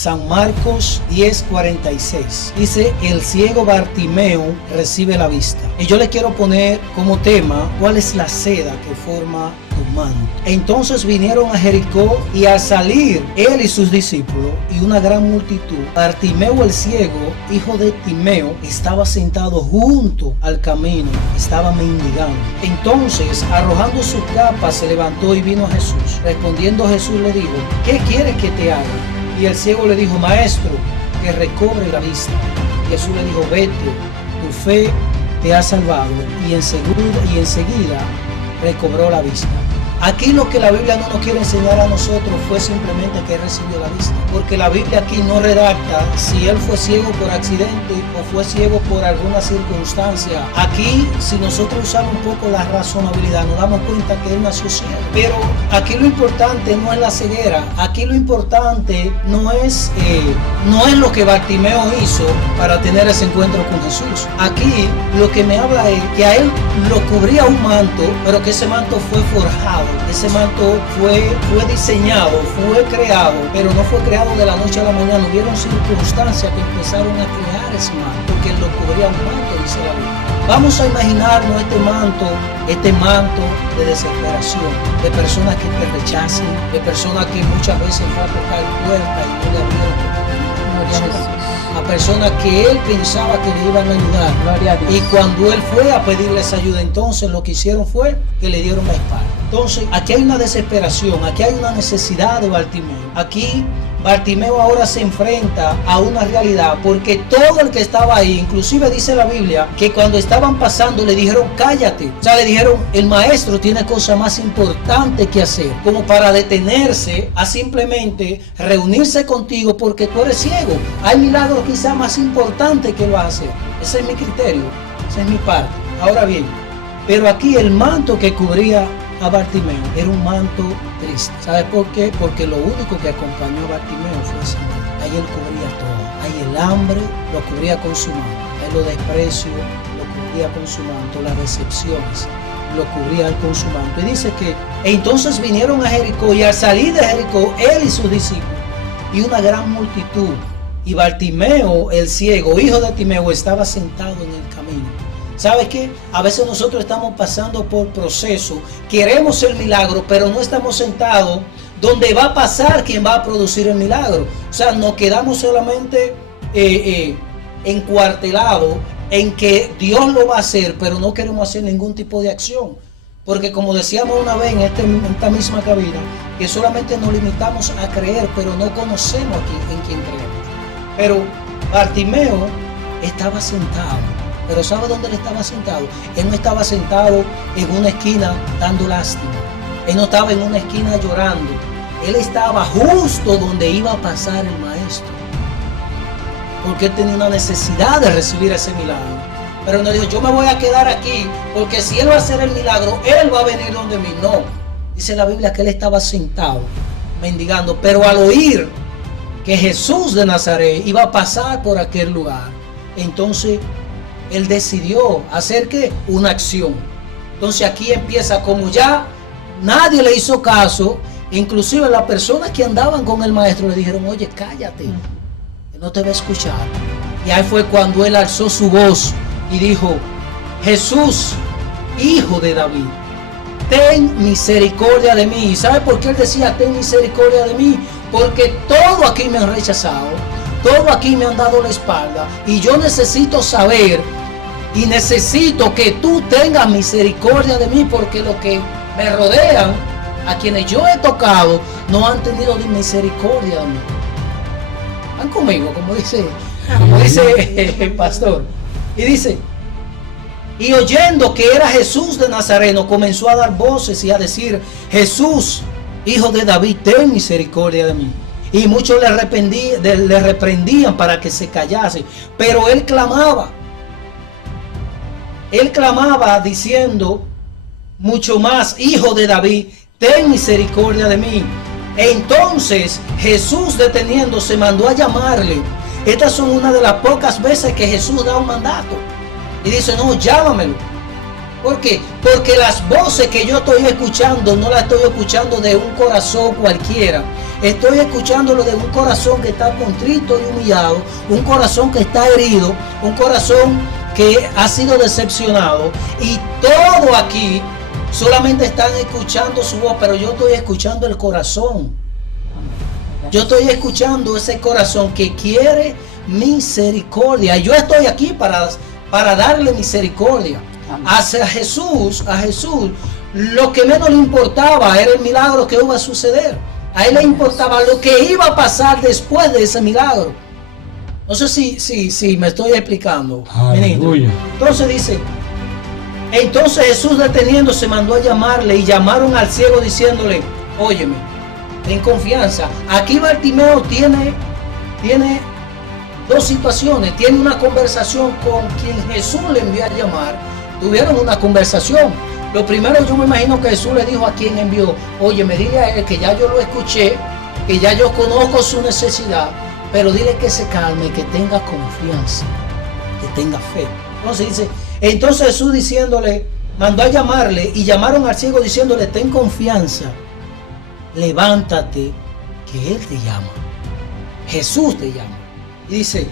San Marcos 10:46. Dice, el ciego Bartimeo recibe la vista. Y yo le quiero poner como tema, ¿cuál es la seda que forma tu manto? Entonces vinieron a Jericó, y al salir él y sus discípulos y una gran multitud, Bartimeo el ciego, hijo de Timeo, estaba sentado junto al camino, estaba mendigando. Entonces, arrojando su capa, se levantó y vino a Jesús. Respondiendo Jesús le dijo, ¿qué quieres que te haga? Y el ciego le dijo, maestro, que recobre la vista. Y Jesús le dijo, vete, tu fe te ha salvado. Y enseguida recobró la vista. Aquí lo que la Biblia no nos quiere enseñar a nosotros fue simplemente que él recibió la vista. Porque la Biblia aquí no redacta si él fue ciego por accidente o fue ciego por alguna circunstancia. Aquí, si nosotros usamos un poco la razonabilidad, nos damos cuenta que él nació ciego. Pero aquí lo importante no es la ceguera. Aquí lo importante no es lo que Bartimeo hizo para tener ese encuentro con Jesús. Aquí lo que me habla es que a él lo cubría un manto, pero que ese manto fue forjado. Ese manto fue diseñado, fue creado, pero no fue creado de la noche a la mañana. Hubieron circunstancias que empezaron a crear ese manto, porque lo cubría un manto, dice la Biblia. Vamos a imaginarnos este manto de desesperación, de personas que te rechacen, de personas que muchas veces fue a tocar puertas y no le abrieron. A personas que él pensaba que le iban a ayudar. Y cuando él fue a pedirles ayuda, entonces lo que hicieron fue que le dieron la espalda. Entonces, aquí hay una desesperación, aquí hay una necesidad de Bartimeo. Aquí Bartimeo ahora se enfrenta a una realidad, porque todo el que estaba ahí, inclusive dice la Biblia, que cuando estaban pasando le dijeron, cállate. O sea, le dijeron, el maestro tiene cosas más importantes que hacer, como para detenerse a simplemente reunirse contigo porque tú eres ciego. Hay milagros quizás más importantes que lo va a hacer. Ese es mi criterio, esa es mi parte. Ahora bien, pero aquí el manto que cubría a Bartimeo era un manto triste. ¿Sabes por qué? Porque lo único que acompañó a Bartimeo fue ese manto. Ahí él cubría todo. Ahí el hambre lo cubría con su manto. Ahí los desprecios lo cubría con su manto. Las decepciones lo cubría con su manto. Y dice que entonces vinieron a Jericó, y al salir de Jericó, él y sus discípulos y una gran multitud. Y Bartimeo, el ciego, hijo de Timeo, estaba sentado en el camino. ¿Sabes qué? A veces nosotros estamos pasando por proceso, queremos el milagro, pero no estamos sentados donde va a pasar quien va a producir el milagro. O sea, nos quedamos solamente encuartelados en que Dios lo va a hacer, pero no queremos hacer ningún tipo de acción. Porque como decíamos una vez en esta misma cabina, que solamente nos limitamos a creer, pero no conocemos en quién creemos. Pero Bartimeo estaba sentado. Pero ¿sabe dónde él estaba sentado? Él no estaba sentado en una esquina dando lástima. Él no estaba en una esquina llorando. Él estaba justo donde iba a pasar el maestro. Porque él tenía una necesidad de recibir ese milagro. Pero no dijo, yo me voy a quedar aquí, porque si él va a hacer el milagro, él va a venir donde mí. No. Dice la Biblia que él estaba sentado, mendigando. Pero al oír que Jesús de Nazaret iba a pasar por aquel lugar, entonces él decidió hacer ¿qué? Una acción. Entonces aquí empieza, como ya nadie le hizo caso, inclusive las personas que andaban con el maestro le dijeron, oye, cállate, él no te va a escuchar. Y ahí fue cuando él alzó su voz y dijo, Jesús, hijo de David, ten misericordia de mí. ¿Y sabe por qué él decía, ten misericordia de mí? Porque todo aquí me han rechazado, todo aquí me han dado la espalda, y yo necesito saber y necesito que tú tengas misericordia de mí, porque los que me rodean, a quienes yo he tocado, no han tenido misericordia de mí. Van conmigo, como dice el pastor. Y dice, y oyendo que era Jesús de Nazareno, comenzó a dar voces y a decir, Jesús, hijo de David, ten misericordia de mí. Y muchos le reprendían para que se callase, pero él clamaba diciendo mucho más, hijo de David, ten misericordia de mí. Entonces Jesús, deteniéndose, mandó a llamarle. Estas son una de las pocas veces que Jesús da un mandato y dice, no, llámamelo. ¿Por qué? Porque las voces que yo estoy escuchando no las estoy escuchando de un corazón cualquiera. estoy escuchándolo de un corazón que está contrito y humillado, un corazón que está herido, un corazón que ha sido decepcionado, y todo aquí solamente están escuchando su voz, pero yo estoy escuchando el corazón. Yo estoy escuchando ese corazón que quiere misericordia. Yo estoy aquí para darle misericordia. Hacia Jesús, lo que menos le importaba era el milagro que iba a suceder. A él le importaba lo que iba a pasar después de ese milagro. No sé si me estoy explicando. Entonces dice, entonces Jesús, deteniéndose, mandó a llamarle, y llamaron al ciego diciéndole: óyeme, ten confianza. Aquí Bartimeo tiene dos situaciones. Tiene una conversación con quien Jesús le envió a llamar. Tuvieron una conversación. Lo primero, yo me imagino que Jesús le dijo a quien envió: oye, me dile a él que ya yo lo escuché, que ya yo conozco su necesidad, pero dile que se calme, que tenga confianza, que tenga fe. Entonces dice, entonces Jesús diciéndole, mandó a llamarle, y llamaron al ciego diciéndole: ten confianza, levántate, que él te llama. Jesús te llama. Y dice,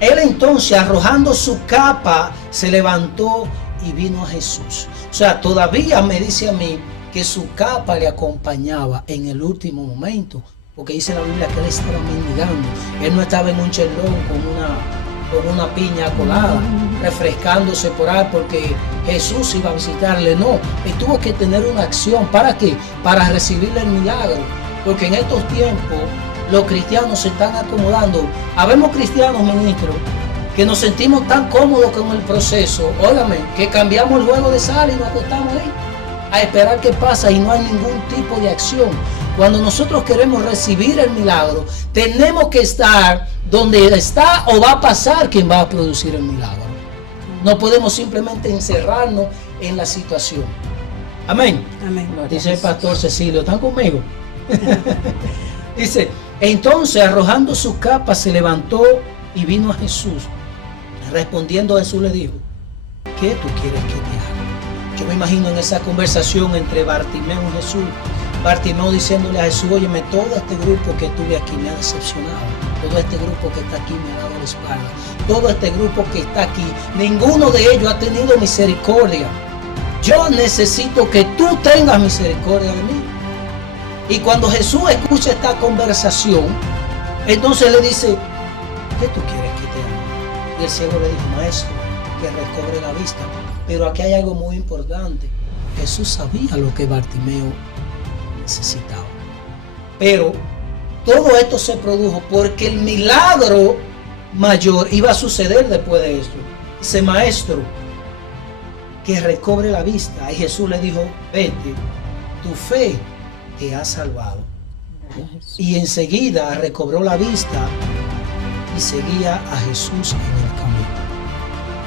él entonces, arrojando su capa, se levantó y vino a Jesús. O sea, todavía me dice a mí que su capa le acompañaba en el último momento, porque dice la Biblia que él estaba mendigando. Él no estaba en un chelón con una piña colada, refrescándose por ahí porque Jesús iba a visitarle. No, él tuvo que tener una acción. ¿Para qué? Para recibirle el milagro. Porque en estos tiempos los cristianos se están acomodando. Habemos cristianos, ministros, que nos sentimos tan cómodos con el proceso, óigame, que cambiamos el juego de sal y nos acostamos ahí a esperar qué pasa, y no hay ningún tipo de acción. Cuando nosotros queremos recibir el milagro, tenemos que estar donde está o va a pasar quien va a producir el milagro. No podemos simplemente encerrarnos en la situación. Amén. Amén. Dice el pastor Cecilio, ¿están conmigo? Dice, entonces, arrojando su capa, se levantó y vino a Jesús. Respondiendo, Jesús le dijo: ¿qué tú quieres que te haga? Yo me imagino en esa conversación entre Bartimeo y Jesús, Bartimeo diciéndole a Jesús: óyeme, todo este grupo que tuve aquí me ha decepcionado, todo este grupo que está aquí me ha dado la espalda, todo este grupo que está aquí, ninguno de ellos ha tenido misericordia. Yo necesito que tú tengas misericordia de mí. Y cuando Jesús escucha esta conversación, entonces le dice: ¿qué tú quieres que te haga? Y el ciego le dijo: maestro, que recobre la vista. Pero aquí hay algo muy importante. Jesús sabía lo que Bartimeo necesitaba. Pero todo esto se produjo porque el milagro mayor iba a suceder después de esto. Dice: maestro, que recobre la vista. Y Jesús le dijo: vete, tu fe te ha salvado. Y enseguida recobró la vista y seguía a Jesús en el camino.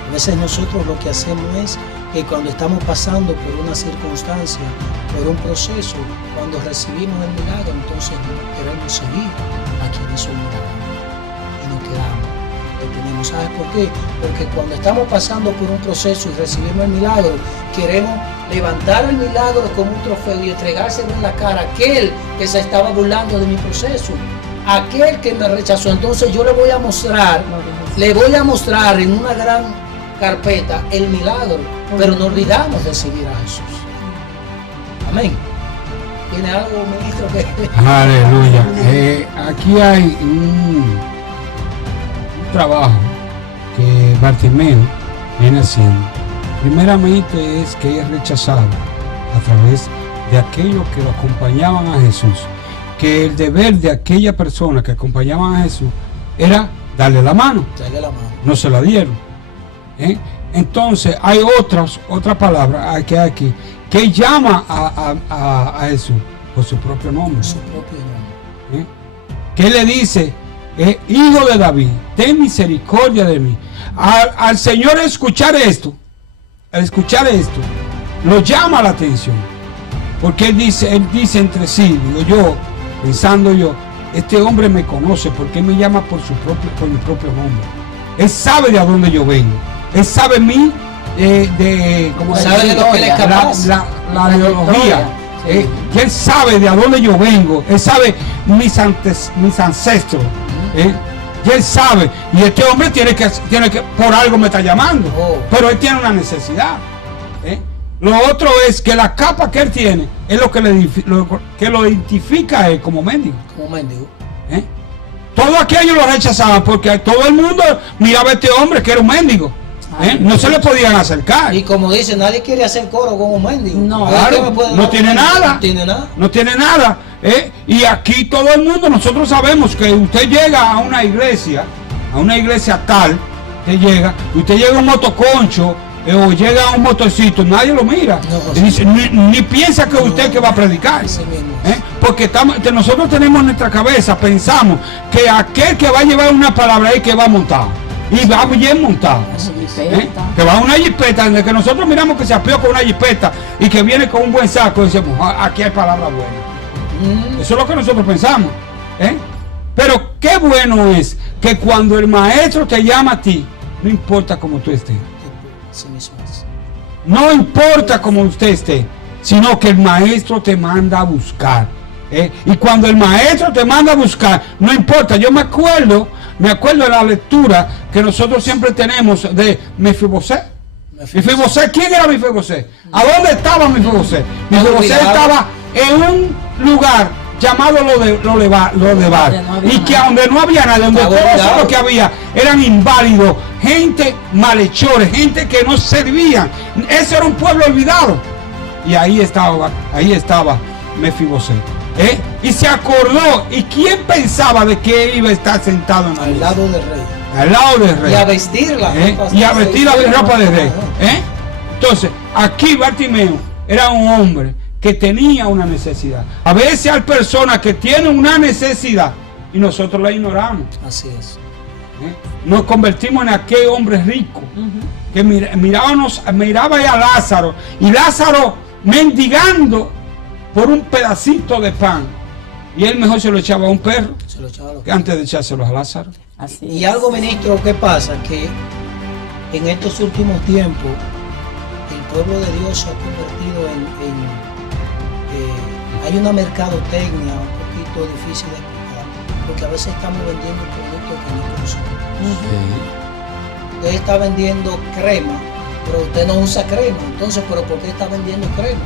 A veces nosotros lo que hacemos es que cuando estamos pasando por una circunstancia, por un proceso, cuando recibimos el milagro, entonces queremos seguir a quien hizo el milagro y nos quedamos. Detenemos. ¿Sabes por qué? Porque cuando estamos pasando por un proceso y recibimos el milagro, queremos levantar el milagro como un trofeo y entregárselo en la cara a aquel que se estaba burlando de mi proceso, aquel que me rechazó. Entonces yo le voy a mostrar en una gran carpeta el milagro, pero nos olvidamos de seguir a Jesús. Amén. ¿Tiene algo, ministro? Aleluya. Aquí hay un trabajo que Bartimeo viene haciendo. Primeramente es que es rechazado a través de aquellos que lo acompañaban a Jesús, que el deber de aquella persona que acompañaban a Jesús era darle la mano. No se la dieron. Entonces hay otra palabra que hay aquí, que llama a Jesús por su propio nombre. Que le dice: hijo de David, ten misericordia de mí. Al Señor escuchar esto, lo llama la atención, porque él dice entre sí, digo yo, pensando yo, este hombre me conoce porque él me llama por mi propio nombre. Él sabe de a dónde yo vengo, él sabe mí, sabe de lo que él es capaz, la ideología, que Él sabe de a dónde yo vengo, Él sabe mis ancestros, y Él sabe, y este hombre tiene que por algo me está llamando, pero Él tiene una necesidad. Lo otro es que la capa que Él tiene es lo que lo identifica a Él como mendigo. Como mendigo. Todos aquellos lo rechazaban porque todo el mundo miraba a este hombre que era un mendigo. No se le podían acercar. Y como dice, nadie quiere hacer coro con un mendigo. No, claro, no tiene nada. No tiene nada. No tiene nada. Y aquí todo el mundo, nosotros sabemos que usted llega a una iglesia tal, usted llega a un motoconcho, o llega a un motorcito, nadie lo mira, ni piensa que usted que va a predicar, porque nosotros tenemos en nuestra cabeza, pensamos que aquel que va a llevar una palabra es que va montado, y va bien montado, que va a una jipeta, donde que nosotros miramos que se apió con una jipeta y que viene con un buen saco, y decimos, aquí hay palabra buena. Eso es lo que nosotros pensamos, pero qué bueno es que cuando el maestro te llama a ti, no importa cómo tú estés. No importa cómo usted esté, sino que el maestro te manda a buscar. Y cuando el maestro te manda a buscar, no importa. Yo me acuerdo de la lectura que nosotros siempre tenemos de Mefibosé. Mefibosé, ¿quién era Mefibosé? ¿A dónde estaba Mefibosé? Mefibosé estaba en un lugar llamado Lodebar, y que donde no había nada, donde todo lo que había eran inválidos, gente malhechores, gente que no servían. Ese era un pueblo olvidado. Y ahí estaba Mefibosé. Y se acordó. ¿Y quién pensaba de que él iba a estar sentado en la al lado del rey? Al lado del rey. Y a vestir la ropa. Y a vestir la ropa del rey. Entonces, aquí Bartimeo era un hombre que tenía una necesidad. A veces hay personas que tienen una necesidad y nosotros la ignoramos. Así es. Nos convertimos en aquel hombre rico que miraba a Lázaro, y Lázaro mendigando por un pedacito de pan, y él mejor se lo echaba a un perro que antes de echárselo a Lázaro. Así y algo, ministro, ¿qué pasa? Que en estos últimos tiempos el pueblo de Dios se ha convertido hay una mercadotecnia un poquito difícil de explicar, porque a veces estamos vendiendo productos que no consumimos. Usted está vendiendo crema, pero usted no usa crema. Entonces, ¿pero por qué está vendiendo crema?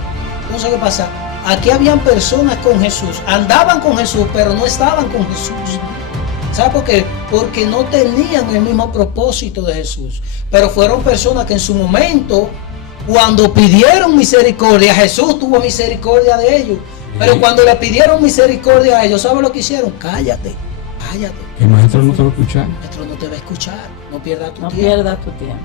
Entonces, ¿qué pasa? Aquí habían personas con Jesús, andaban con Jesús, pero no estaban con Jesús. ¿Sabe por qué? Porque no tenían el mismo propósito de Jesús. Pero fueron personas que en su momento, cuando pidieron misericordia, Jesús tuvo misericordia de ellos. Pero cuando le pidieron misericordia a ellos, ¿sabe lo que hicieron? Cállate. El maestro no te va a escuchar. El maestro no te va a escuchar. No pierdas tu tiempo. No pierdas tu tiempo.